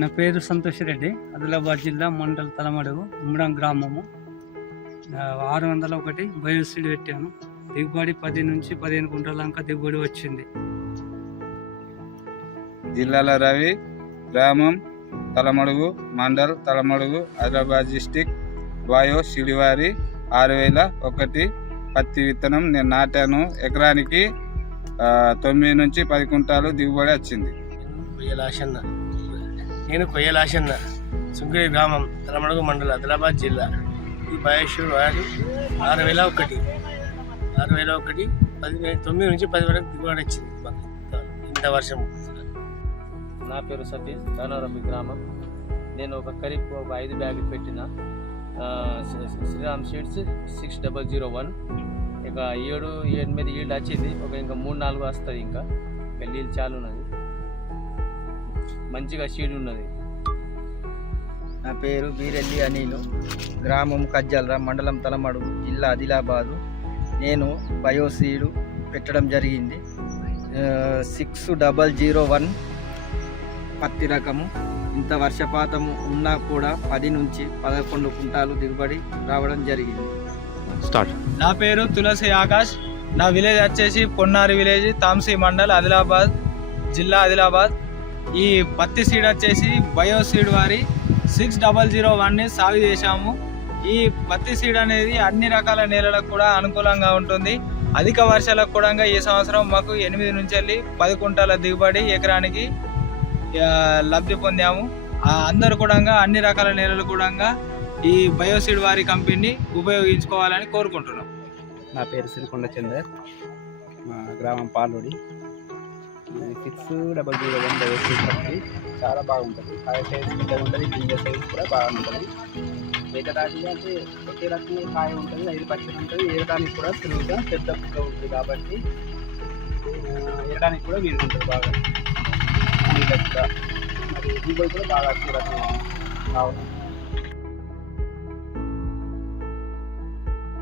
నా పేరు సంతోష్ రెడ్డి, ఆదిలాబాద్ జిల్లా మండల్ తలమడుగు ఉమ్మడం గ్రామము. 601 బయోసీడ్ పెట్టాను. దిగుబడి 10 నుంచి 15 కుంటల దాకా దిగుబడి వచ్చింది. జిల్లాల రవి, గ్రామం తలమడుగు, మండల్ తలమడుగు, ఆదిలాబాద్ డిస్టిక్. బయో సిడివారి 6001 పత్తి విత్తనం నేను నాటాను. ఎకరానికి 9 నుంచి 10 కుంటాలు దిగుబడి వచ్చింది. నేను కొయ్యలాశన్న, సుంగిరి గ్రామం, తలమడుగు మండలం, ఆదిలాబాద్ జిల్లా. ఈ బయోషూడ్ వాడి 6001 9 నుంచి 10 వరకు దిగుబడి వచ్చింది ఇంత వర్షం. నా పేరు సతీష్, దానవరపి గ్రామం. నేను ఒక ఖరీఫ్ 5 బ్యాగులు పెట్టిన శ్రీరామ్ సీడ్స్ 6001. ఇక 7-8 ఈల్డ్ వచ్చింది. ఇంకా 3-4 వస్తుంది. ఇంకా నీళ్ళు చాలు ఉన్నది, మంచిగా సీడ్ ఉన్నది. నా పేరు బీరెల్లి అనిలు, గ్రామం కజ్జల్రా, మండలం తలమడుగు, జిల్లా ఆదిలాబాదు. నేను బయోసీడు పెట్టడం జరిగింది. 6001 పత్తి రకము. ఇంత వర్షపాతము ఉన్నా కూడా 10 నుంచి 11 కుంటాలు దిగుబడి రావడం జరిగింది. నా పేరు తులసి ఆకాష్. నా విలేజ్ వచ్చేసి పొన్నారి విలేజ్, తాంసీ మండల్, ఆదిలాబాద్ జిల్లా, ఆదిలాబాద్. ఈ పత్తి సీడ్ వచ్చేసి బయో సీడ్ వారి 6001ని సాగు చేశాము. ఈ పత్తి సీడ్ అనేది అన్ని రకాల నేలలకు కూడా అనుకూలంగా ఉంటుంది. అధిక వర్షాలకు కూడా ఈ సంవత్సరం మాకు 8 నుంచి 10 కుంటాల దిగుబడి ఎకరానికి లబ్ధి పొందాము. అందరూ కూడా అన్ని రకాల నేలలు కూడా ఈ బయోసీడ్ వారి కంపెనీని ఉపయోగించుకోవాలని కోరుకుంటున్నాం. నా పేరు సిరికొండ చందర్, మా గ్రామం పాలోడి. 6001 బయోసీడ్ పత్తి చాలా బాగుంటుంది. కాయ సైజ్ పెద్దగా ఉంటుంది, గింజ సైజ్ కూడా బాగుంటుంది. వేగడానికి అంటే ఒకే రకంగా కాయ ఉంటుంది, 5 పచ్చలు ఉంటుంది. ఏరడానికి కూడా సులువుగా పెద్ద పుట్ట ఉంటుంది కాబట్టి ఏరడానికి కూడా వీలు ఉంటుంది బాగా. మరి దిగుబడి కూడా బాగా కావున